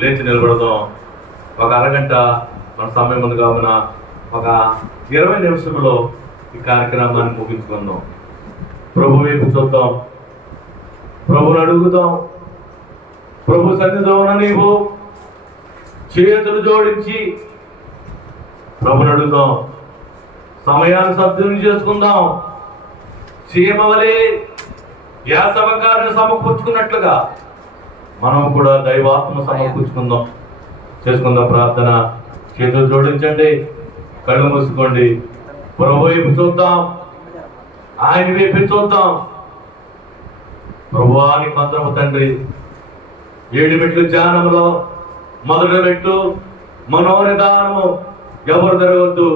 లేచి నిలబడదాం. ఒక అరగంట మన సమయం ఉంది కావున ఒక 20 నిమిషంలో ఈ కార్యక్రమాన్ని ముగించుకుందాం. ప్రభు వైపు చూద్దాం, ప్రభుని అడుగుదాం. ప్రభు సన్నిధిలో ఉన్న నీవు చేతులు జోడించి ప్రభుని అడుగుదాం. సమయాన్ని సద్వినియోగం చేసుకుందాం. సీమ వలె యాసవకారిని సమకూర్చుకున్నట్లుగా మనం కూడా దైవాత్మ సమకూర్చుకుందాం, చేసుకుందాం. ప్రార్థన. చేతులు జోడించండి, కళ్ళు మూసుకోండి. ప్రభు వైపు చూద్దాం, ఆయన వైపు చూద్దాం. ప్రభువాని మంత్రము తండ్రి, 7 మెట్లు ధ్యానంలో మొదటి మెట్టు మనోనిదానము. ఎవరు తెరవద్దు,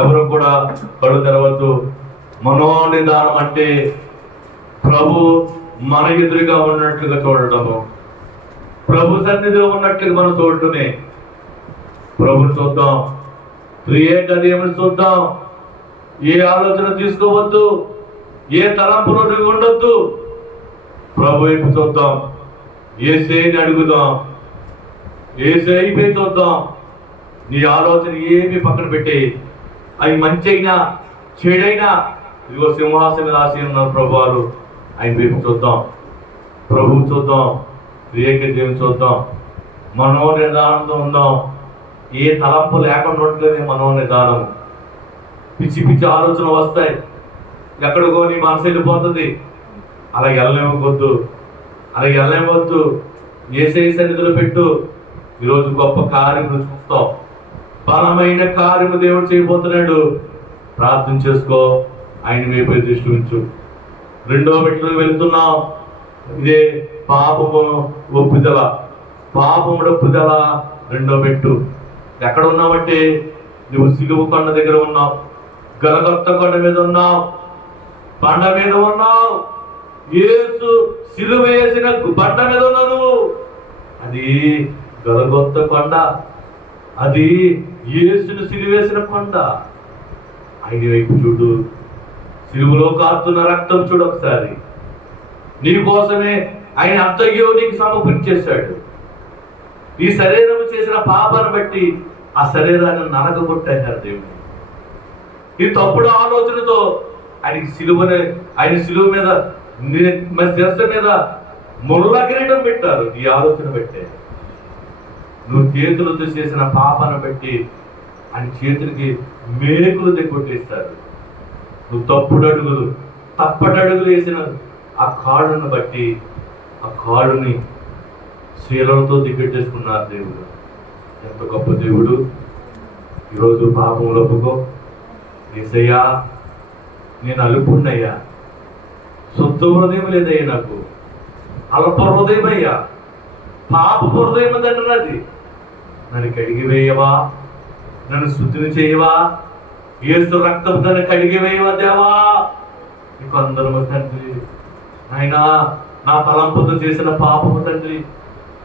ఎవరు కూడా కళ్ళు తెరవద్దు. మనోనిదానం అంటే ప్రభు మన ఎదురుగా ఉన్నట్లుగా చూడటము, ప్రభు సన్నిధిలో ఉన్నట్లుగా మనం చూడటమే. ప్రభుని చూద్దాం, ప్రియేక దేవుని చూద్దాం. ఏ ఆలోచన తీసుకోవద్దు, ఏ తలంపులో ఉండొద్దు. ప్రభు వైపు చూద్దాం, యేసేని అడుగుదాం, యేసేపై చూద్దాం. నీ ఆలోచన ఏమి పక్కన పెట్టి, అవి మంచి అయినా చెడైనా ఇదిగో సింహాసనం రాసి ఉన్న ప్రభువారు ఆయన వైపు చూద్దాం. ప్రభువు చూద్దాం, ప్రియేక దేవుని చూద్దాం. మనోనిదానంతో ఉందాం. ఏ తలంపు లేకుండా ఉంటేనే మనోనిదానం. పిచ్చి పిచ్చి ఆలోచన వస్తాయి, ఎక్కడికో నీ మనసు వెళ్ళిపోతుంది. అలా వెళ్ళనివ్వద్దు, అలా వెళ్ళనివ్వద్దు. యేసయ్య సన్నిధిలో పెట్టు. ఈరోజు గొప్ప కార్యము చూస్తాం, బలమైన కార్యము దేవుడు చేయబోతున్నాడు. ప్రార్థన చేసుకో, ఆయన వైపు దృష్టి ఉంచు. 2వ మెట్టుకు వెళ్తున్నాం. ఇదే పాపము ఒప్పుదల, పాపముడు ఒప్పుదల 2వ మెట్టు. ఎక్కడ ఉన్నావంటే నువ్వు సిలువ కొండ దగ్గర ఉన్నావు, గలగొత్త కొండ మీద ఉన్నావు, బండ మీద ఉన్నావు. యేసు సిలువ వేసిన బండ మీద ఉన్నావు నువ్వు. అది గలగొత్త కొండ, అది యేసును సిలువేసిన కొండ. ఆయన వైపు చూడు, సిలువలో కారుతున్న రక్తం చూడు ఒకసారి. నీ కోసమే ఆయన అంతయో నీకు సమర్పించేశాడు. ఈ శరీరం చేసిన పాపాన్ని బట్టి ఆ శరీరాన్ని నరకగొట్టారు దేవుడు. ఈ తప్పుడు ఆలోచనతో ఆయన సిలువ మీద శిరస్సు మీద ముళ్ళ కిరీటం పెట్టారు. ఈ ఆలోచన పెట్టే నువ్వు చేతులతో చేసిన పాపాన్ని బట్టి ఆయన చేతులకి మేకులు కొట్టేస్తారు. నువ్వు తప్పటడుగులు వేసిన ఆ కాడును బట్టి ఆ కాడుని శీలలతో దిగ్గట్టేసుకున్నారు దేవుడు. ఎంత గొప్ప దేవుడు. ఈరోజు పాపములు ఒప్పుకో. యేసయ్యా, నేను అలుపున్నయ్యా, శుద్ధ హృదయం లేదయ్యా, నాకు అల్ప హృదయం అయ్యా, పాప హృదయం తండ్రి. అది నన్ను కడిగి వేయవా, నన్ను శుద్ధిని చేయవా, యేసు రక్తం నన్ను కడిగి వేయవా దేవా. నీకు అందరము తండ్రి. ఆయన నా తలంపుతో చేసిన పాపము తండ్రి,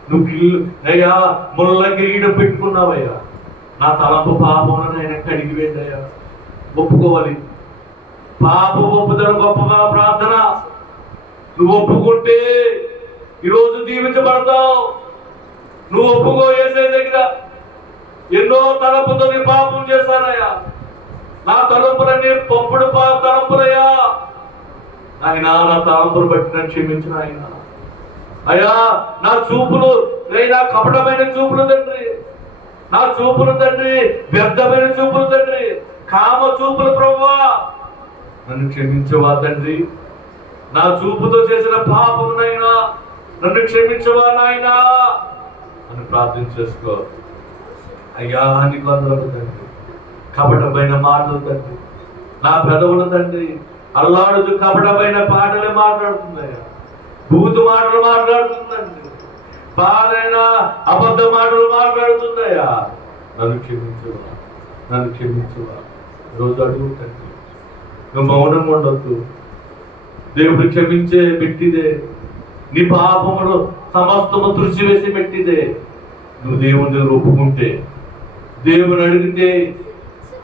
నువ్వు అయ్యా ముళ్ళ కిరీటం పెట్టుకున్నావయ్యా. నా తలంపు పాపం ఆయన కడిగి వేద్దయ్యా. ఒప్పుకోవాలి. పాప ఒప్పుదల గొప్పగా ప్రార్థన. నువ్వు ఒప్పుకుంటే ఈరోజు దీవించబడతావు. నువ్వు ఒప్పుకో. యేసయ్య దగ్గర ఎన్నో తలంపుతో నీ పాపం చేశానయ్యా. నా తలంపులన్నీ తప్పుడు తలంపులయ్యా. ఆయన నా తలంపులు బట్టి నన్ను క్షమించిన ఆయన. అయ్యా, నా చూపులు నా కపటమైన చూపులు తండ్రి, నా చూపులు తండ్రి వ్యర్థమైన చూపులు తండ్రి, కామ చూపులు ప్రభువా, నన్ను క్షమించవా తండ్రి. నా చూపుతో చేసిన పాపమునైనా నన్ను క్షమించవా నాయనా అని ప్రార్థన చేసుకో. అయ్యా, నీకు అందరూ తండ్రి కపటమైన మాటలు తండ్రి, నా పెదవులు తండ్రి అల్లాడుతూ కపటమైన పాటలే మాట్లాడుతున్నాయా, బూతు మాటలు మాట్లాడుతుందండి, బాధైనా అబద్ధ మాటలు మాట్లాడుతున్నాయా. నన్ను క్షమించువా, నన్ను క్షమించువా. రోజు అడుగుతండి. నువ్వు మౌనం ఉండొద్దు. దేవుడు క్షమించే పెట్టిదే. నీ పాపములు సమస్తము తుడిచివేసి పెట్టిదే. నువ్వు దేవుని దగ్గర ఒప్పుకుంటే, దేవుని అడిగితే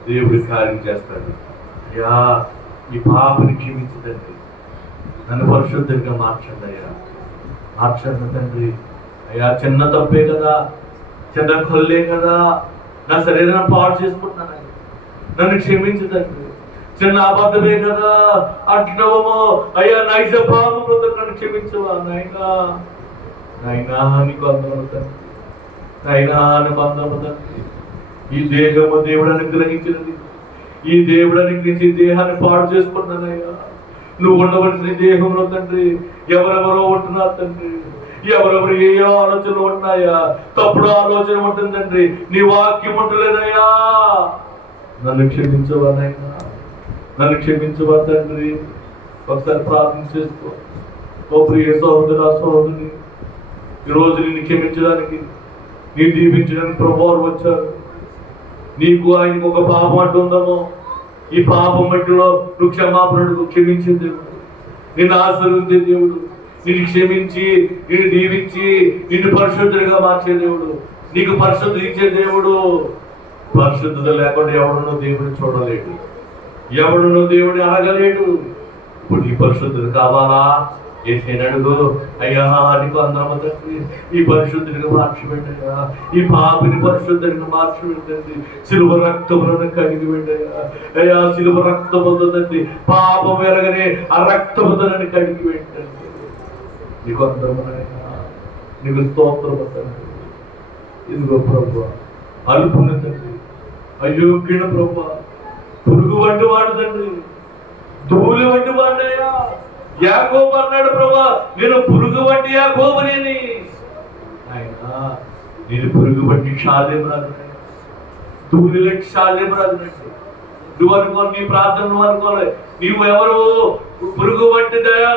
దేవుడి కార్యం చేస్తాడు. అయ్యా, ఈ పాపని క్షమించదండి, నన్ను పరిశుద్ధంగా మార్చండి అయ్యా, మార్చండి తండ్రి. అయ్యా, చిన్న తప్పే కదా, చిన్న కొల్లే కదా, నా శరీరాన్ని పాడు చేసుకుంటున్నాను, నన్ను క్షమించు తండ్రి. చిన్న అబద్ధమే కదా అంటున్నావేమో అయ్యా, నైజ పాపంలో నన్ను క్షమించవా నాయనా. నాయనా నీకు అందరూ తండ్రి, నాయనా నీకు అందరూ తండ్రి. ఈ దేహము దేవుడు అనుగ్రహించినది, ఈ దేవుడు అనుగ్రహించి దేహాన్ని పాడు చేసుకున్నానయ్యా. నువ్వు ఉండవలసిన దేహంలో తండ్రి ఎవరెవరో ఉంటున్నారు తండ్రి, ఎవరెవరు ఏ ఆలోచనలు ఉన్నాయా, తప్పుడు ఆలోచన ఉంటుంది తండ్రి, నీ వాక్యం ఉంటలేదయ్యా. నన్ను క్షమించవా నాయనా, నన్ను క్షమించవా తండ్రి. ఒకసారి ప్రార్థన చేసుకో. ఓ ప్రియ సహోదరా సహోదరుని, ఈరోజు నిన్ను క్షమించడానికి, నీ దీవించడానికి ప్రభువారు వచ్చారు. నీకు ఆయనకు ఒక పాపం అంటుందమో, ఈ పాపం మట్టిలో నువ్వు క్షమాపణకు క్షమించే దేవుడు, నిన్ను ఆశీర్వదించే దేవుడు, నిన్ను క్షమించి నిన్ను దీవించి నిన్ను పరిశుద్ధుడిగా మార్చే దేవుడు, నీకు పరిశుద్ధి ఇచ్చే దేవుడు. పరిశుద్ధత లేకుండా ఎవడున్నో దేవుడిని చూడలేడు, ఎవడున్నో దేవుడిని అడగలేడు. ఇప్పుడు నీ పరిశుద్ధుడు కావాలా? ఏసైనా అడుగు. అయ్యా నీకు అందరూ తండ్రి, ఈ పరిశుద్ధిని మార్చిపెట్టయ్యా, ఈ పాపిని పరిశుద్ధిని మార్చిపెట్టండి. సిలువ రక్తములను కడిగి పెట్టయ్యా. అయ్యా సిలువ రక్తముతో తండ్రి పాపం వెలగనే ఆ రక్తముతోనని కడిగి పెట్టండి. నీకు అందరూ నీకు స్తోత్రము తండ్రి. ఇదిగో ప్రభు అల్పుని తండ్రి, అయోగ్యుని ప్రభు, పురుగు వంటి వాడు తండ్రి, ధూళి వంటి వాడయ్యా. యాకోబు అన్నాడు, ప్రభా నేను పురుగు వంటి యాకోబుని. ఆయన నేను పురుగు వంటి శాలేం రాదు, ధూళి వంటి శాలేం రాదునండి. నువ్వు అనుకో, నీ ప్రార్థన నువ్వు అనుకోలే. నీవు ఎవరు? పురుగు వంటి దయా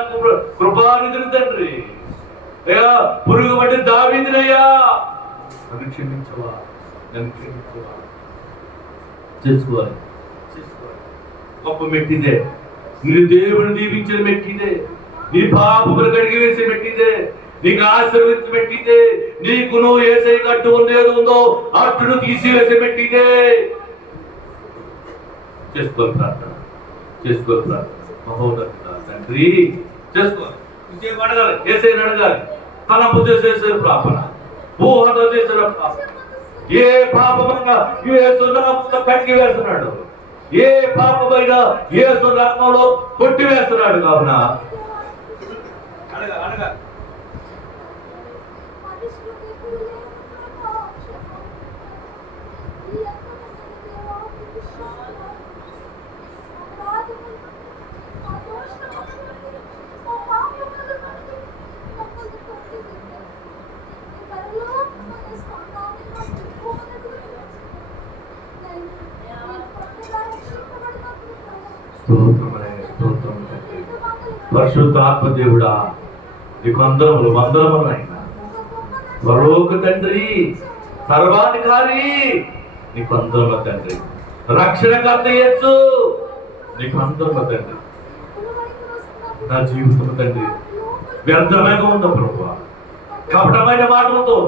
కృపానిధిని తండ్రి, అయ్యా పురుగు వంటి దావీదునయ్యా. నన్ను క్షమించవా, నన్ను క్షమించవా. చేసుకోవాలి, చేసుకోవాలి. గొప్ప మెట్టిదే, నీ దేవుని దీవించిన మెట్టిదే, నీ పాపములు కడిగి వేసి మెట్టిదే, నీకు ఆశీర్వదించి మెట్టిదే, నీకు నువ్వు ఏసై అడ్డు ఉండేది ఉందో అట్టును తీసివేసి మెట్టిదే. చేసుకోవాలి ప్రార్థన, చేసుకోవాలి ప్రార్థన. మహోన్నత తండ్రి చేసుకోవాలి, అడగాలి, ఏసైని అడగాలి. తలంపు చేసే ప్రార్థన, ఊహతో చేసిన ప్రార్థన. ఏ పాపమంగా యేసు కడిగి వేస్తున్నాడు, ఏ పాపమైన యేసు రక్తంలో కొట్టివేస్తున్నాడు. కావున పరిశుద్ధ ఆత్మదేవుడా నీకు అందరములు వందరములు అయినా, పరలోక తండ్రి, సర్వాధికారి నీకు అందరముల తండ్రి, రక్షణకర్త యేసు నీకు అందరముల తండ్రి. నా జీవితం తండ్రి వ్యర్థమైన ఉందా ప్రభువా, కపటమైన మాటలతో,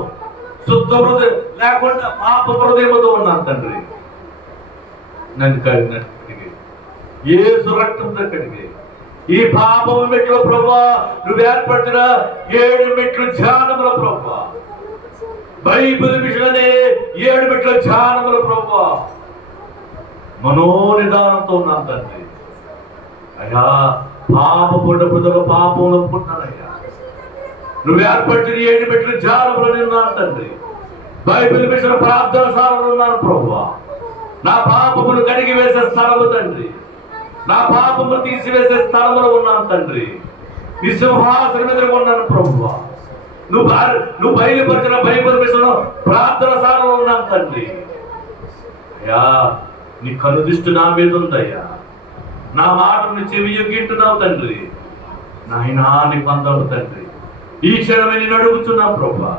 శుద్ధ హృదయం లేకుండా పాప హృదయంతో ఉన్నాను తండ్రి. నన్ను కడిగినట్టుగా యేసు రక్తంతో కడిగి ఈ పాపము మెట్లు ప్రభువా, నువ్వు ఏర్పడిన 7 మెట్లు ధ్యానముల ప్రభువా, బైబిల్ విషయనే 7 మెట్ల ధ్యానముల ప్రభువా, మనోనిదానంతో ఉన్నాను తండ్రి. అయ్యా పాప పొడ్డ ప్రజలు పాపం ఒప్పుకుంటున్నానయ్యా. నువ్వు ఏర్పడిన 7 మెట్ల ధ్యానములు ఉన్నాను తండ్రి. బైబిల్ విషయ ప్రార్థన సారంలో ఉన్నాను ప్రభువా. నా పాపములు కడిగి వేసే స్థలము తండ్రి, నా పాపములు తీసివేసే స్థలంలో ఉన్నాను తండ్రి. నీ సింహాసనం మీద ఉన్నాను ప్రభువా. నువ్వు బయలుపరిచిన బైబిల్ విషయంలో ప్రార్థన సారంలో ఉన్నాను తండ్రి. అయ్యా నీ కనుదృష్టి నా మీద ఉందయ్యా. నా మాటను చెవి ఎగ్గింటున్నావు తండ్రి. నాయనా నీ వందలు తండ్రి. ఈ క్షణమే నేను అడుగుతున్నాను ప్రభువా,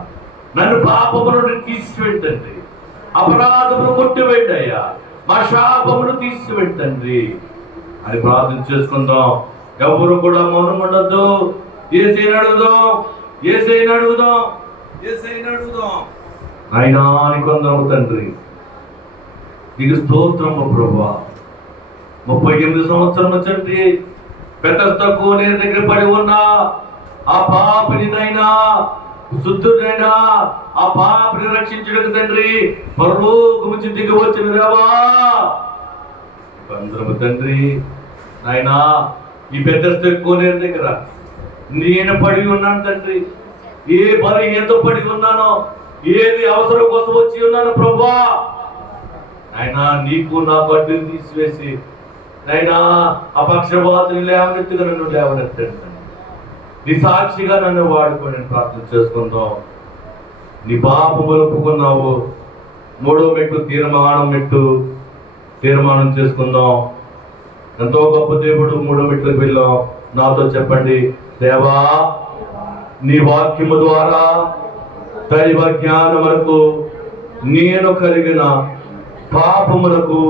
నన్ను పాపములను తీసివేయండి, అపరాధములు కొట్టివేయండి అయ్యా, మా శాపమును తీసివేయండి అని ప్రార్థన చేసుకుందాం. ఎవరు కూడా మౌనం ఉండద్దు. ఏసైని అడుగుదాం, ఏసైని అడుగుదాం, ఏసైని అడుగుదాం. అయినా కొందరు తండ్రి నీకు స్తోత్రము ప్రభువా. 38 సంవత్సరం తండ్రి పెద్ద తక్కువ నేను దగ్గర పడి ఉన్నా ఆ పాపినినైనా శుద్ధుడైనా ఆ పాపని రక్షించడానికి తండ్రి పరలోకము నుంచి దిగి వచ్చిన దేవా అందరము తండ్రి నాయనా ఈ పెద్ద కోనేరు దగ్గర నేను పడి ఉన్నాను తండ్రి. ఏ బలహీనతో పడి ఉన్నానో, ఏది అవసరం కోసం వచ్చి ఉన్నాను ప్రభువా, నాయనా నీకు నా బడ్డీని తీసివేసి నాయనా అపక్షపాతిని లేవనెత్తుగా నన్ను లేవనెత్తండి. నీ సాక్షిగా నన్ను వాడుకొని ప్రార్థన చేసుకుందాం. నీ పాపములు ఒప్పుకున్నావు. 3వ మెట్టు తీర్మానం చేసుకుందాం. ఎంతో గొప్ప దేవుడు 3వ మెట్లకు వెళ్ళాం. నాతో చెప్పండి, దేవా నీ వాక్యము ద్వారా దైవ జ్ఞానములకు నేను కలిగిన పాపములకు,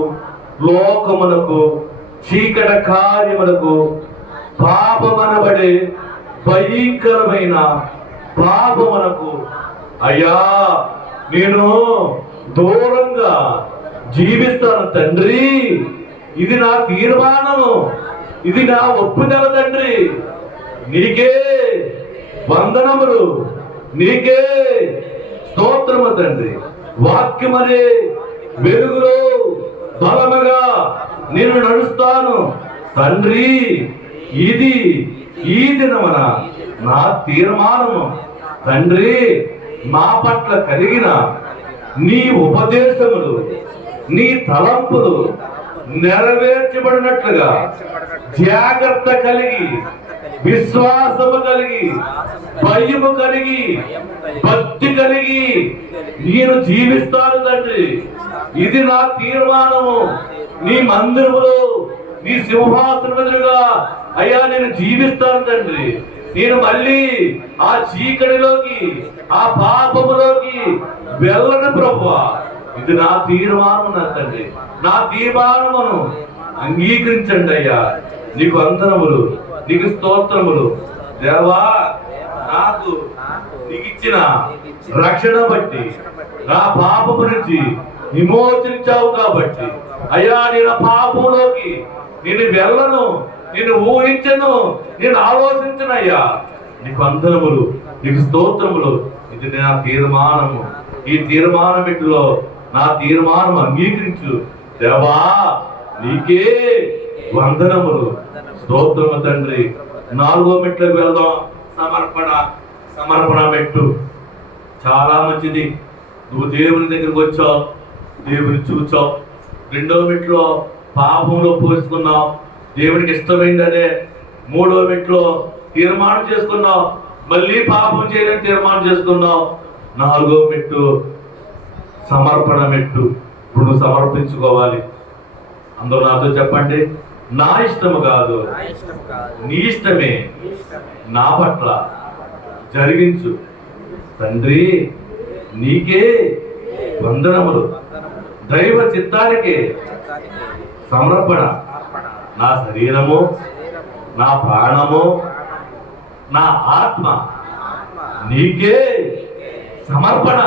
లోకములకు, చీకట కార్యములకు, పాపమనబడే భయంకరమైన పాపమునకు అయ్యా నేను దూరంగా జీవిస్తాను తండ్రి. ఇది నా తీర్మానము, ఇది నా ఒప్పుదల తండ్రి. నీకే వందనములు, నీకే స్తోత్రము తండ్రి. వాక్యమనే వెలుగులో బలముగా నేను నడుస్తాను తండ్రి. ఇది ఈ దినమున నా తీర్మానము తండ్రి. నా పట్ల కలిగిన నీ ఉపదేశములు, నీ తలంపులు నెరవేర్చబడినట్లుగా జాగ్రత్త కలిగి, విశ్వాసము కలిగి, భయము కలిగి, భక్తి కలిగి నేను జీవిస్తాను తండ్రి. ఇది నా తీర్మానము. నీ మందిరములో, నీ సింహాసనం ఎదురుగా అయ్యా నేను జీవిస్తాను తండ్రి. నేను మళ్ళీ ఆ చీకటిలోకి, ఆ పాపములోకి వెళ్ళను ప్రభువా. ఇది నా తీర్మానం నా తండ్రి. నా తీర్మానమును అంగీకరించండి అయ్యా. నీకు వందనములు, నీకు స్తోత్రములు దేవా. నాకు నీకిచ్చిన రక్షణ బట్టి, నా పాపము నుంచి విమోచించావు కాబట్టి అయ్యా నేను పాపంలోకి నేను వెళ్ళను, నేను ఊహించను, నేను ఆలోచించనయ్యా. నీకు వందనములు, నీకు స్తోత్రములు. ఇది నా తీర్మానము. ఈ తీర్మానం ఇంటిలో నా తీర్మానం అంగీకరించు దేవా. నీకే వందనములు, స్తోత్రము తండ్రి. 4వ మెట్లకు వెళ్దాం. సమర్పణ మెట్టు చాలా మంచిది. నువ్వు దేవుని దగ్గరికి వచ్చావు, దేవుని చూచావు. 2వ మెట్లో పాపంలో పోసుకున్నావు, దేవునికి ఇష్టమైందనే. 3వ మెట్లో తీర్మానం చేసుకున్నావు, మళ్ళీ పాపం చేయాలని తీర్మానం చేసుకున్నావు. 4వ మెట్టు సమర్పణ మెట్టు. ఇప్పుడు నువ్వు సమర్పించుకోవాలి. అందరూ నాతో చెప్పండి, నా ఇష్టము కాదు, నీ ఇష్టమే నా పట్ల జరిగించు తండ్రి. నీకే వందనములు. దైవ చిత్తానికే సమర్పణ. నా శరీరము, నా ప్రాణము, నా ఆత్మ నీకే సమర్పణ.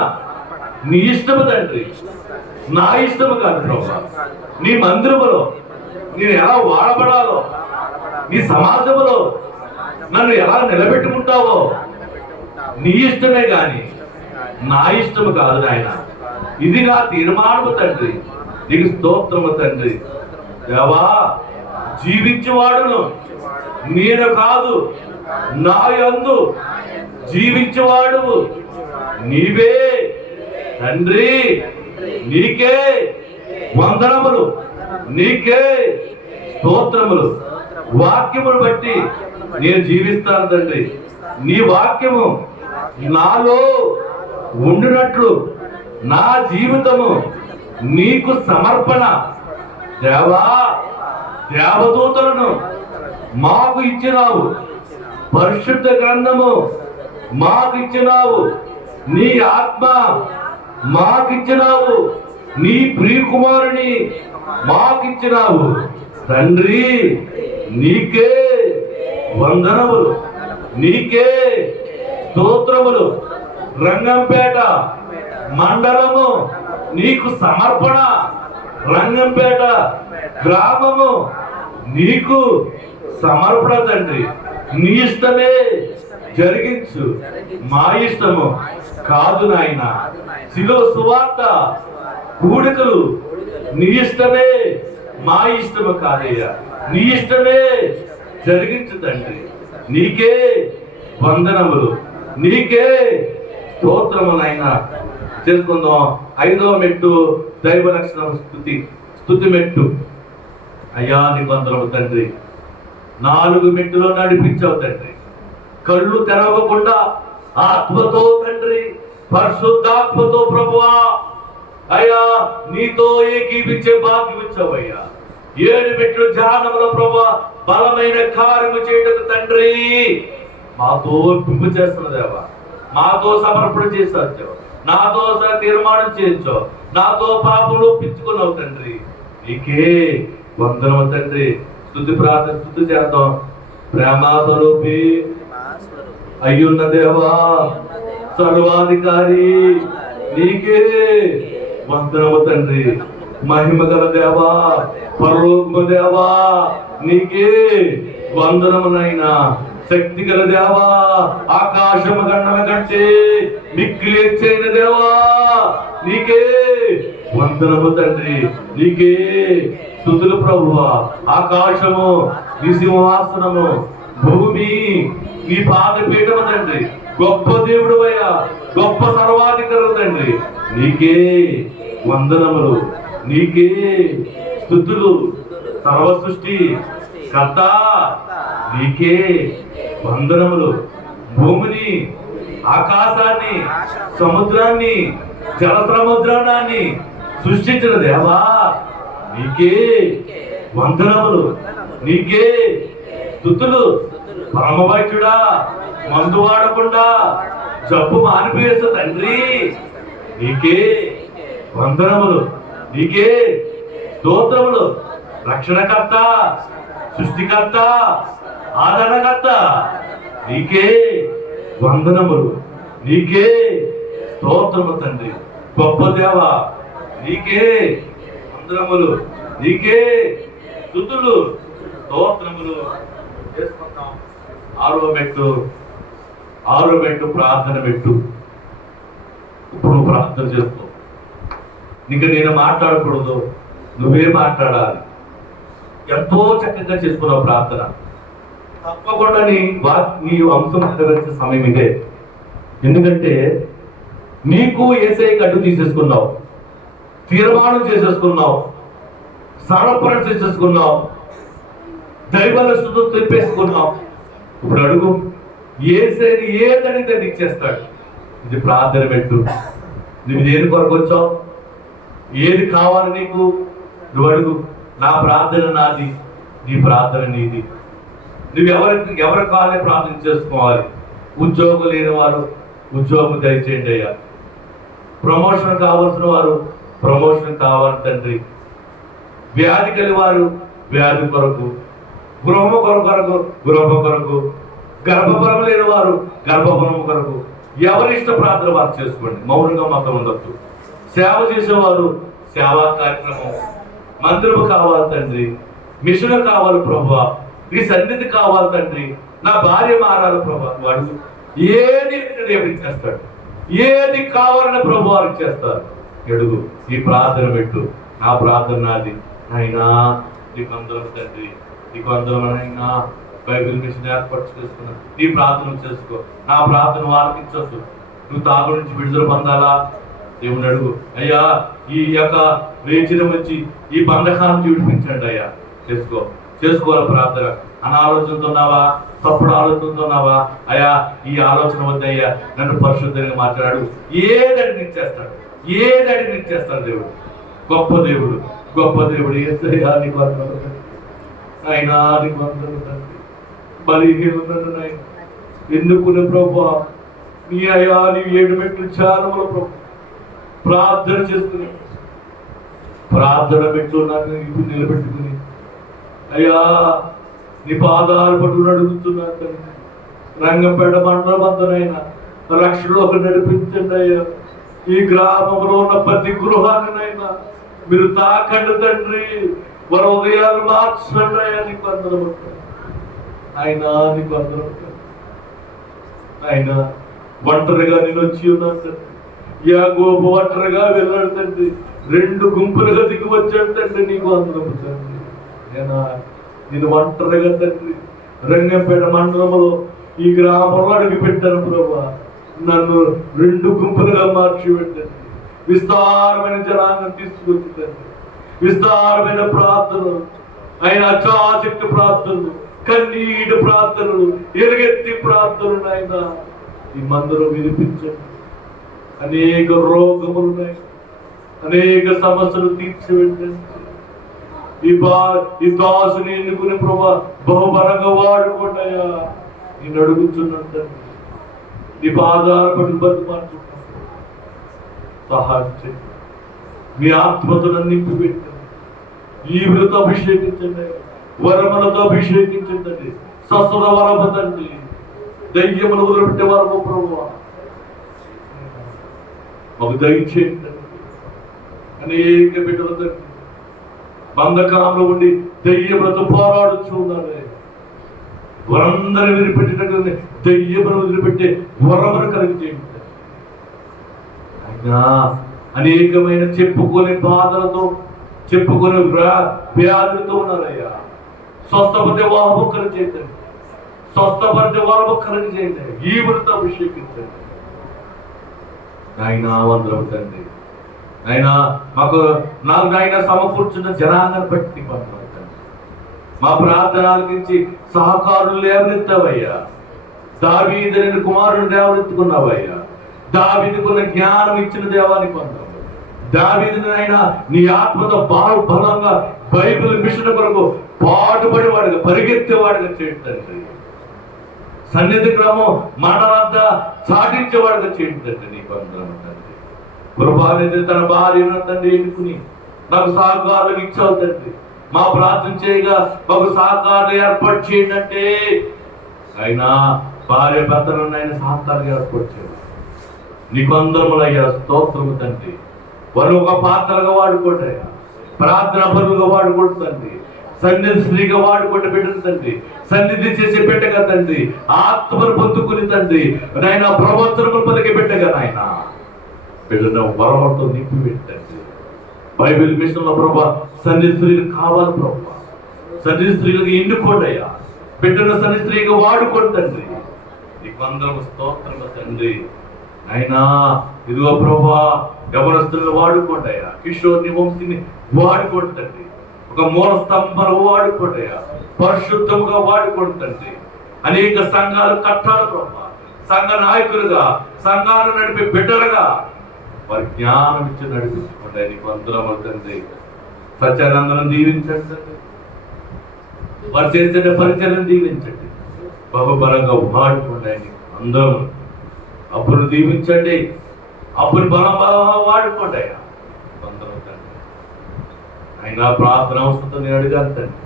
నీ ఇష్టము తండ్రి, నా ఇష్టము కాదు ప్రభు. నీ మందిరములో నేను ఎలా వాడబడాలో, నీ సమాజంలో నన్ను ఎలా నిలబెట్టుకుంటావో నీ ఇష్టమే గాని నా ఇష్టము కాదు నాయన. ఇది నా తీర్మానము తండ్రి. నీకు స్తోత్రము తండ్రి. దేవా జీవించేవాడును నేను కాదు, నా యందు జీవించేవాడు నీవే తండ్రి. నీకే వందనములు, నీకే స్తోత్రములు. వాక్యమును బట్టి నేను జీవిస్తాను తండ్రి. నీ వాక్యము నాలో ఉండినట్లు నా జీవితము నీకు సమర్పణ. దేవా దేవదూతలను మాకు ఇచ్చినావు, పరిశుద్ధ గ్రంథము మాకు ఇచ్చినావు, నీ ఆత్మ మాకిచ్చినావు, నీ ప్రియకుమారుని మాకిచ్చినావు తండ్రి. నీకే వందనములు, నీకే స్తోత్రములు. రంగంపేట మండలము నీకు సమర్పణ. రంగంపేట గ్రామము నీకు సమర్పణ తండ్రి. నీ ఇష్టమే జరిగించు. మా ఇష్టము కాదు నాయన. శిలో సువార్త కూడికలు నీ ఇష్టమే, మా ఇష్టము కాదయ్యా. నీ ఇష్టమే జరిగించు తండ్రి. నీకే వందనములు, నీకే స్తోత్రము నాయన. చేసుకుందాం. 5వ మెట్టు దైవ రక్షణ స్తుతి మెట్టు. అయ్యా నీ వందనము తండ్రి. 4 మెట్టులో నడిపించావు తండ్రి. కళ్ళు తెరవకుండా ఆత్మతో తండ్రి, పరిశుద్ధాత్మతో ప్రభువా అయ్యా నీతో ఏకీపించే భాగ్యం ఇచ్చావయ్యా. 7 మెట్లు ధ్యానముల ప్రభువా బలమైన కార్యము చేయటకు తండ్రి మాతో పింపు చేస్తున్నదేవా. మాతో సమర్పణ చేసావు, నాతో తీర్మానం చేయించావు, నాతో పాపంలో ఒప్పించుకున్నావు తండ్రి. నీకే వందనము తండ్రి. స్తుతి ప్రార్థన స్తుతి చేద్దాం. ప్రేమ స్వరూపి అయ్యున్న దేవా, సర్వాధికారి నీకే వందనము తండ్రి. మహిమ గల దేవా, పరలోకము దేవా నీకే వందనమునైనా. శక్తి గల దేవా, ఆకాశము గండల కంటే మిక్కిలి ఎత్తైన దేవా నీకే వందనము తండ్రి. నీకే స్తుతులు ప్రభువా. ఆకాశము నీ సింహాసనము, భూమి నీ పాదపీఠము తండ్రి. గొప్ప దేవుడు అయ్యా, గొప్ప సర్వాధికారులు తండ్రి. నీకే వందనములు, నీకే స్తుతులు. సర్వ సృష్టి కర్త నీకే వందనములు. భూమిని, ఆకాశాన్ని, సముద్రాన్ని, జల సముద్రాన్ని సృష్టించిన దేవా నీకే వందనములు, నీకే స్తుతులు. పరమవైద్యుడా, మందు వాడకుండా జబ్బు మానిపేసే తండ్రి నీకే వందనములు, నీకే స్తోత్రములు. రక్షణకర్త, సృష్టికర్త, ఆదరణకర్త నీకే వందనములు, నీకే స్తోత్రము తండ్రి. గొప్ప దేవ నీకే వందనములు, నీకే స్తుతులు, స్తోత్రములు. చేసుకుంటాం. 6వ మెట్టు ప్రార్థన పెట్టు. ఇప్పుడు ప్రార్థన చేసుకో. ఇంకా నేను మాట్లాడకూడదు, నువ్వే మాట్లాడాలి. ఎంతో చక్కగా చేసుకున్నావు ప్రార్థన. తప్పకుండా నీ అంశం నెరవేర్చే సమయం ఇదే. ఎందుకంటే నీకు యేసయ్యకి అడ్డు తీసేసుకున్నావు, తీర్మానం చేసేసుకున్నావు, సమర్పణ చేసేసుకున్నావు, దైవలస్తుతో తెప్పేసుకున్నావు. ఇప్పుడు అడుగు, యేసయ్యని ఏదడిగితే నీకు చేస్తాడు. ఇది ప్రార్థన పెట్టు. నువ్వు దేని కొరకు వచ్చావు, ఏది కావాలి నీకు, నువ్వు అడుగు. నా ప్రార్థన నాది, నీ ప్రార్థన నీది. నువ్వు ఎవరి కావాలని ప్రార్థన చేసుకోవాలి. ఉద్యోగం లేని వారు ఉద్యోగం దయచేయండి అయ్యా. ప్రమోషన్ కావాల్సిన వారు ప్రమోషన్ కావాలి తండ్రి. వ్యాధి కలిగి వారు వ్యాధి కొరకు, గృహము కొరకు గృహము కొరకు, గర్భఫలం లేని వారు గర్భఫలము కొరకు. ఎవరి ఇష్ట ప్రార్థన వారు చేసుకోండి. మౌనంగా మాత్రం ఉండొద్దు. సేవ చేసేవారు సేవా కార్యక్రమం, మందిరము కావాలి తండ్రి, మిషన్ కావాలి ప్రభువా, నీ సన్నిధి కావాలి తండ్రి, నా భార్య మారాలి ప్రభువా. వాడు ఏది ఇచ్చేస్తాడు, ఏది కావాలని ప్రభు వారికి చేస్తారు. ఎడుగు, ఈ ప్రార్థన పెట్టు. నా ప్రార్థన నాది అయినా, నీకు అందరం తండ్రి, నీకు అందరం అయినా. బైబిల్ మిషన్ ఏర్పాటు చేసుకున్నా, నీ ప్రార్థన చేసుకో. నా ప్రార్థన ఆలకించొచ్చు. నువ్వు తాగు నుంచి విడుదల పొందాలా? దేవుని అడుగు. అయ్యా ఈ యొక్క వేచిన వచ్చి ఈ బంధకాన్ని విడిపించండి అయ్యా. చేసుకోవాలి ప్రార్థన. అనాలోచనతో ఉన్నావా, తప్పుడు ఆలోచనతో ఉన్నావా? అయ్యా ఈ ఆలోచన వద్దయ్యా, నన్ను పరిశుద్ధంగా మాట్లాడు. ఏదడి నిచ్చేస్తాడు, ఏదడి నిచ్చేస్తాడు దేవుడు. గొప్ప దేవుడు, గొప్ప దేవుడు. యేసయ్యా నీకు వందనాలు అయినా, నీకు వందనాలు తండ్రి. బలిహీనులను నాయన ఎన్నుకునే ప్రభువా, నీ అయ్యా నీ 7 మెట్లు ధ్యానముల ప్రభు ప్రార్థన చేసుకుని, ప్రార్థన పెట్టు నాకు ఇప్పుడు నిలబెట్టుకుని అయ్యా నీ పాదాలు పట్టుకుని అడుగుతున్నాను తండ్రి. రంగంపేట మండలమంతనైనా రక్షణలోకి నడిపించండి అయ్యా. ఈ గ్రామంలో ఉన్న ప్రతి గృహాన్నైనా మీరు తాకండి తండ్రి. వారి ఉదయాలు మార్చండి అయ్యా. నీకు అందరం అయినా, నీకు అందరం ఆయన ఒంటరిగా నేను వచ్చి ఉన్నాను తండ్రి. యాకోబు ఒంటరిగా వెళ్ళాడు తండ్రి, 2 గుంపులుగా దిగి వచ్చాడు తండ్రి. నీకు అందరము తండ్రి. నేను ఒంటరిగా తండ్రి రంగంపేట మండలంలో ఈ గ్రామంలో అడుగు పెట్టాను ప్రభా. నన్ను 2 గుంపులుగా మార్చి పెట్టండి. విస్తారమైన జనాంగం తీసుకొచ్చి తండ్రి, విస్తారమైన ప్రార్థనలు, ఆయన అత్యాసక్తి ప్రార్థనలు, కన్నీటి ప్రార్థనలు, ఎలుగెత్తి ప్రార్థనలు ఆయన ఈ మందిరం వినిపించండి. అనేక రోగములు ఉన్నాయి, అనేక సమస్యలు తీర్చిపెట్టండి. ఈ దాసుని ఎన్నుకునే ప్రభా బహుబలంగా వాడుకుంటాయా. నేను అడుగుతున్నాను, నీ పాదాలపడి బతుమార్చుకుంటాను. సహాయం చేయండి. మీ ఆత్మతో నింపి పెట్టండి. ఈవులతో అభిషేకించండి, వరములతో అభిషేకించండి. స్వస్థత వరము తండ్రి, దయ్యములు వదిలిపెట్టే వరము ప్రభువా మాకు దయచేయండి. అనేక బిడ్డలు తండ్రి బంధకాలంలో ఉండి దయ్యములతో పోరాడుచు ఉన్నారు. వరందరిని వదిలిపెట్టినట్టు దయ్యములు వదిలిపెట్టే వరమును కలిగి చేయండి. అయినా అనేకమైన చెప్పుకొని బాధలతో, చెప్పుకొని వ్యాధులతో ఉన్నారయ్యా. స్వస్థపడితే వాహము కలిగి చేయండి, స్వస్థపడితే వాహము కలిగి చేయండి. ఈవులతో అభిషేకించండి. ఆయన వందరము తండ్రి. ఆయన మాకు నాయన సమకూర్చున్న జనాన్ని బట్టి పంపండి. మా ప్రార్థనల నుంచి సహకారులు లేవనెత్తావయ్యా. దావీదుని కుమారుడు లేవనెత్తుకున్నావయ్యా. దావీదుకున్న జ్ఞానం ఇచ్చిన దేవానికి పొందాము. దావీదుని అయినా నీ ఆత్మతో బలంగా బైబిల్ మిషన్ కొరకు పాటుపడేవాడుగా, పరిగెత్తేవాడుగా చేయండి. సన్నిధి క్రమం మండలంతా చాటించేవాడుగా చేయండి. నీకు అందరం తండ్రి. కృపానిధి తన భార్యను తండ్రి ఎన్నుకుని నాకు సహకారులు ఇచ్చావు తండ్రి. మా ప్రార్థన చేయగా మాకు సహకారులు ఏర్పాటు చేయండి అంటే అయినా భార్య భర్తలను ఆయన సహకారులు ఏర్పాటు చేయాలి. నీకు అందరములయ్యా స్తోత్రము తండ్రి. వారు ఒక పాత్రగా వాడుకోండి, ప్రార్థన పరులుగా వాడుకోండి తండ్రి. సన్నిధి స్త్రీగా వాడుకోండి బిడ్డలు తండ్రి. సన్నిధి చేసి పెట్టగా తండ్రి, ఆత్మను పొందుకుని తండ్రి నాయన ప్రవచనములు పలికి పెట్టగా నాయన బిడ్డను వరవలతో నింపి పెట్టండి. బైబిల్ మిషన్ లో ప్రభా సన్నిధి స్త్రీలు కావాలి ప్రభా. సన్నిధి స్త్రీలకు ఎన్నుకోండి అయ్యా. బిడ్డను సన్నిధి స్త్రీగా వాడుకోండి తండ్రి. నీకు అందరం స్తోత్రము తండ్రి. అయినా ఇదిగో ప్రభా యవనస్తులను వాడుకోండి అయ్యా. కిషోర్ని వంశీని వాడుకోండి తండ్రి. ఒక మూల స్తంభాలు వాడుకోండి అయ్యా. పరిశుద్ధముగా వాడుకోండి తండ్రి. అనేక సంఘాలు కట్టాలి ప్రభా. సంఘ నాయకులుగా, సంఘాలు నడిపే బిడ్డలుగా వారి జ్ఞానం ఇచ్చి నడిపించుకోండి. నీకు అందరం తండ్రి. సత్యానందనం దీవించండి తండ్రి. వారు చేసే పరిచయం దీవించండి. బహుబలంగా వాడుకోండి. నీకు అందరం అప్పును దీవించండి. అప్పును బలం వాడుకోండి అయ్యా. అందరం తండ్రి. అయినా ప్రార్థన అవసరంతో నేను అడిగాను తండ్రి.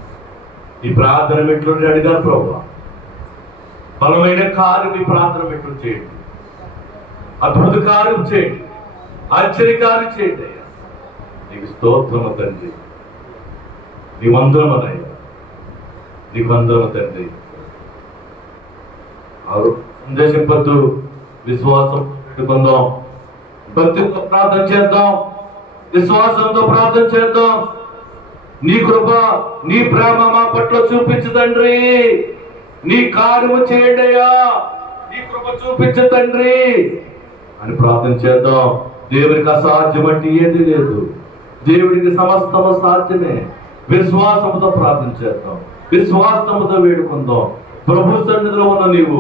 ఈ ప్రార్థన మెట్లు అడిగాను ప్రభు. బలమైన కార్యం ఈ ప్రార్థన మెట్లు చేయండి. అద్భుత కార్యం చేయండి. ఆశ్చర్యకార్యం చేయండి అయ్యా. నీకు స్తోత్రము తండ్రి. నీ వందనమనయ్యా. నీకు వందనము తండ్రి. సందేశపద్దు విశ్వాసం పెట్టుకుందాం. భక్తితో ప్రార్థన చేద్దాం. విశ్వాసంతో ప్రార్థన చేద్దాం. నీ కృప, నీ ప్రేమ మా పట్ల చూపించు తండ్రి. నీ కార్యము చేయండి అయ్యా. నీ కృప చూపించు తండ్రి అని ప్రార్థన చేద్దాం. దేవునికి అసాధ్యం అంటే ఏది లేదు. దేవుడికి సమస్తము సాధ్యమే. విశ్వాసముతో ప్రార్థన చేద్దాం. విశ్వాసముతో వేడుకుందాం. ప్రభు సన్నిధిలో ఉన్న నీవు,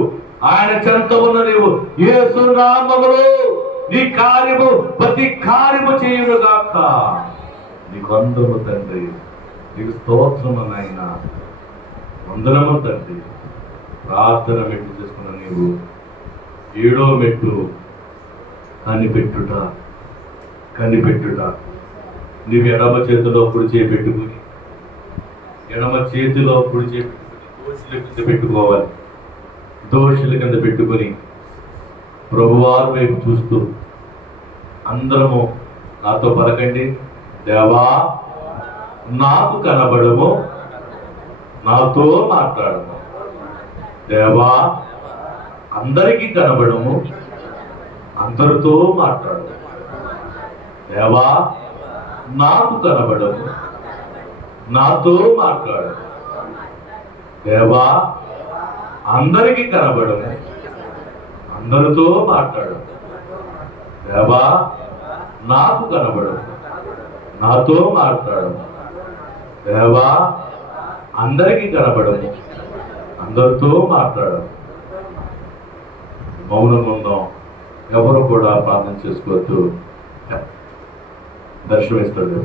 ఆయన చెంత ఉన్న నీవు యేసు నామములో నీ కార్యము ప్రతి కార్యము చేయును గాక. నీకు అందరము తండ్రి. నీకు స్తోత్రము నాయన. వందనము తండ్రి. ప్రార్థన మెట్టు చేసుకున్న నీవు 7వ మెట్టు కనిపెట్టుట. కనిపెట్టుట. నీవు ఎడమ చేతిలో కుడి చేయి పెట్టుకుని, ఎడమ చేతిలో కుడి చేయి పెట్టుకుని దోషుల కింద పెట్టుకోవాలి. దోషుల కింద పెట్టుకుని ప్రభువారి వైపు చూస్తూ అందరము నాతో పలకండి. దేవా నాకు కనబడము, నాతో మాట్లాడము. దేవా అందరికీ కనబడము, అందరితో మాట్లాడు. దేవా నాకు కనబడము, నాతో మాట్లాడు. దేవా అందరికీ కనబడము, అందరితో మాట్లాడు. దేవా నాకు కనబడము, నాతో మాట్లాడు. దేవా అందరికీ కనబడము, అందరితో మాట్లాడు. మౌనంగా ఉందాం. ఎవరు కూడా ప్రార్థన చేసుకోవద్దు. దర్శనమిస్తాడు.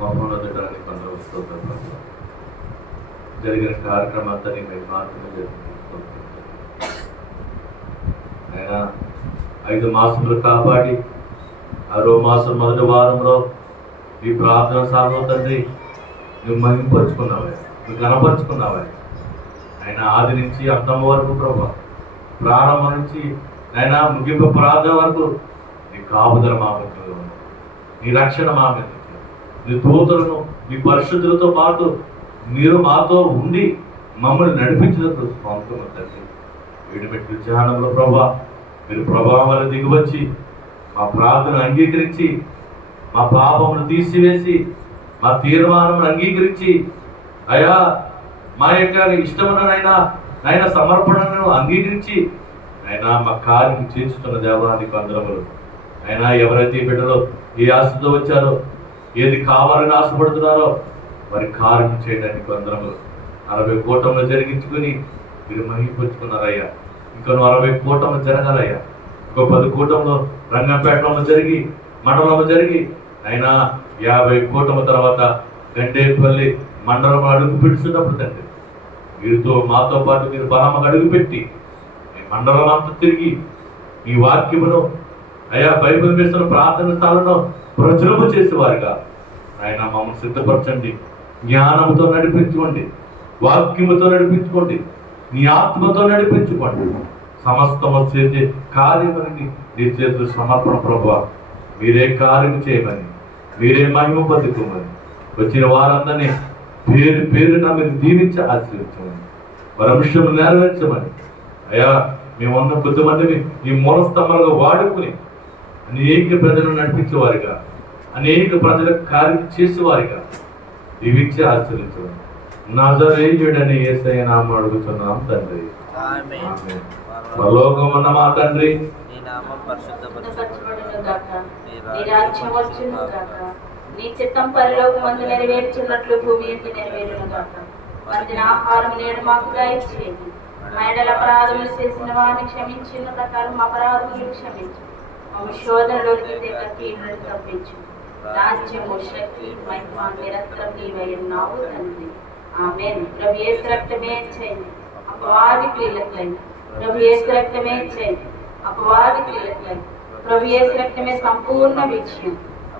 మహోన్నతుడానికి కొందరు వస్తున్నారు. జరిగిన కార్యక్రమాంతా మేము మార్పులు జరుగుతుంది. అయినా 5 మాసములు కాపాడి 6వ మాసం మొదటి వారంలో ఈ ప్రార్థన సాగు తండ్రి నువ్వు మహింపరుచుకున్నావే, నువ్వు కనపరుచుకున్నావే. ఆయన ఆది నుంచి అంతం వరకు ప్రభా, ప్రారంభం నుంచి ఆయన ముగింపు ప్రార్థన వరకు నీ కాపుదల మా మీద, నీ రక్షణ మా మీద, నీ దూతలను నీ పరిశుద్ధులతో పాటు మీరు మాతో ఉండి మమ్మల్ని నడిపించినప్పుడు స్వంతం తండ్రి. వీడిమెట్టు ధ్యానంలో ప్రభా మీరు ప్రభావం దిగివచ్చి మా ప్రార్థన అంగీకరించి మా పాపమును తీసివేసి మా తీర్మానం అంగీకరించి అయా మా యొక్క ఇష్టమునైనా ఆయన సమర్పణను అంగీకరించి అయినా మా కార్యం చేర్చుతున్న దేవానికి వందనములు. అయినా ఎవరైతే బిడ్డలో ఏ ఆశతో వచ్చారో, ఏది కావాలని ఆశపడుతున్నారో వారి కార్యం చేయడానికి వందనములు. 40 కూటములు జరిగించుకుని మీరు మహింపరుచుకున్నారయ్యా. ఇంకా 40 కూటములు జరగాలయ్యా. ఇంకో 10 కూటములు రంగంపేటలో జరిగి, మండలంలో జరిగి, అయినా 50 కూటముల తర్వాత గండేపల్లి మండలం అడుగు పెడుతున్నప్పుడు తండ్రి వీరితో మాతో పాటు మీరు బలమగా అడుగుపెట్టి ఈ మండలం అంతా తిరిగి ఈ వాక్యమును అయా బైబిల్ వేస్తున్న ప్రార్థన స్థానంలో ప్రచురము చేసేవారుగా ఆయన మమ్మల్ని సిద్ధపరచండి. జ్ఞానంతో నడిపించుకోండి, వాక్యముతో నడిపించుకోండి, నీ ఆత్మతో నడిపించుకోండి. సమస్తము చేసే కార్యమని నీ చేతులు సమర్పణ ప్రభువా. మీరే కార్యం చేయమని, మీరే మహిమ పొందుకోమని, వచ్చిన వారందరినీ పేరు పేరున మీరు దీవించి ఆశీర్వించమని, వరంశము నెరవేర్చమని. అయ్యా మేమున్న కొద్దిమందిని ఈ మూల స్తంభాలుగా వాడుకుని అనేక ప్రజలను నడిపించేవారిగా, అనేక ప్రజలకు కార్యం చేసేవారిగా దీవించి ఆశీర్వించమని నజరేయుడని యేసయ్య నామమున అడుగుతున్నాం తండ్రి. ఆమేన్. పరలోకమున్న మా తండ్రి, నీ నామం పరిశుద్ధపరచబడును గాక, నీ రాజ్యం వచ్చును గాక, నీ చిత్తం పరలోకమందు నెరవేర్చున్నట్లు భూమి యందు నెరవేరునుగాక. వందిన ఆహారం నేడు మాకు దయచేయండి. మా ఎడల అపరాధములు చేసిన వారిని క్షమించిన ప్రకారం అపరాధములు క్షమించు. మమ్మ శోధనలోకి కీడులను తప్పించు. రాజ్యము, శక్తి, మహిమ నిరంతరం నీవై ఉన్నావు తండ్రి. ఆమేన్. ప్రభు యేసు రక్తమే చేయండి అపవాది క్రియలకైన. ప్రభు యేసు రక్తమే చేయండి అపవాది క్రియలకైన. ప్రభు యేసు రక్తమే సంపూర్ణ విజయం.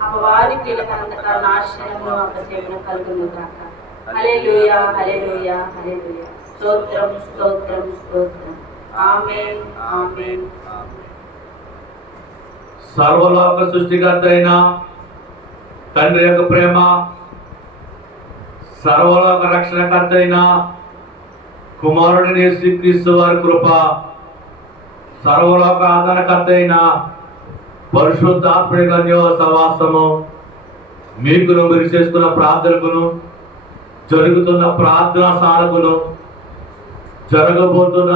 అపవాది క్రియలకు అంతగా నాశనము అపజయమును కలుగును గాక. హల్లెలూయా, హల్లెలూయా, హల్లెలూయా. స్తోత్రం, స్తోత్రం, స్తోత్రం. ఆమేన్, ఆమేన్. సర్వలోక సృష్టికర్త అయిన తండ్రి యొక్క ప్రేమ, సర్వలోక రక్షణకర్త అయిన కుమారుడిని యేసుక్రీస్తు వారి కృప, సర్వలోక ఆదరణకర్త అయిన పరిశుద్ధాత్మని అన్యోన్య సహవాసము మీకును, మీరు చేసుకున్న ప్రార్థనకును, జరుగుతున్న ప్రార్థనా సారకును, జరగబోతున్న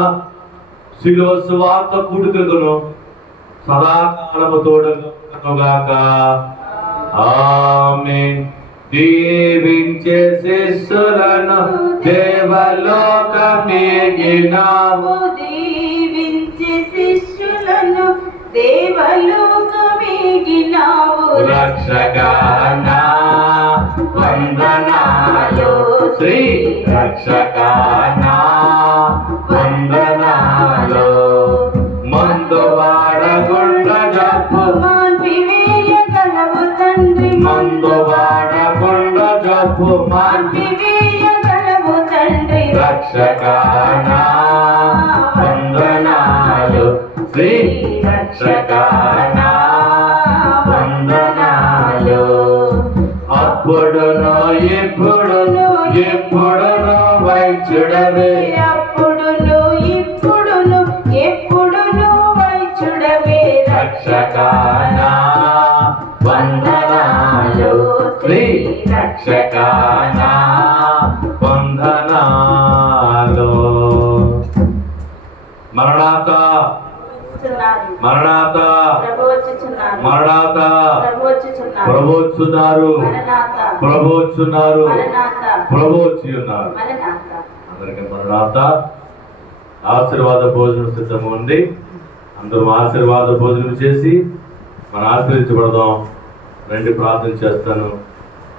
శిలువ సువార్త కూడికకును సదాకాలము తోడుగాక. ఆమేన్. దీవించే శిష్యులను దేవలోకమేగినావు. దీవించే శిష్యులను దేవలోకమేగినావు. రక్షకానా వందనాలు, శ్రీ రక్షకానా వందనాలు. మందు వాడగుండ జప్పు మాన్పివేయగలవు తండ్రి. మందు వాడగుండ జప్పు మాన్పివేయగలవు తండ్రి. రక్షకానా వందనాలు, శ్రీ రక్షకానా వందనాలు. అప్పుడును ఇప్పుడును ఎప్పుడును వైద్యుడవే. అప్పుడును ఇప్పుడును ఎప్పుడును వైద్యుడవే. రక్షకానా వందనాలు, శ్రీ రక్షకానా వందనాలు. మరణాత మరణాత మరణాత ప్రభువచ్చున్నారు, ప్రభువచ్చున్నారు, ప్రభువచ్చి ఉన్నారు. అందరికీ మరణాత. ఆశీర్వాద భోజనం సిద్ధంగా ఉంది. అందరూ ఆశీర్వాద భోజనం చేసి మనం ఆశీర్వించబడదాం. రండి, ప్రార్థన చేస్తాను.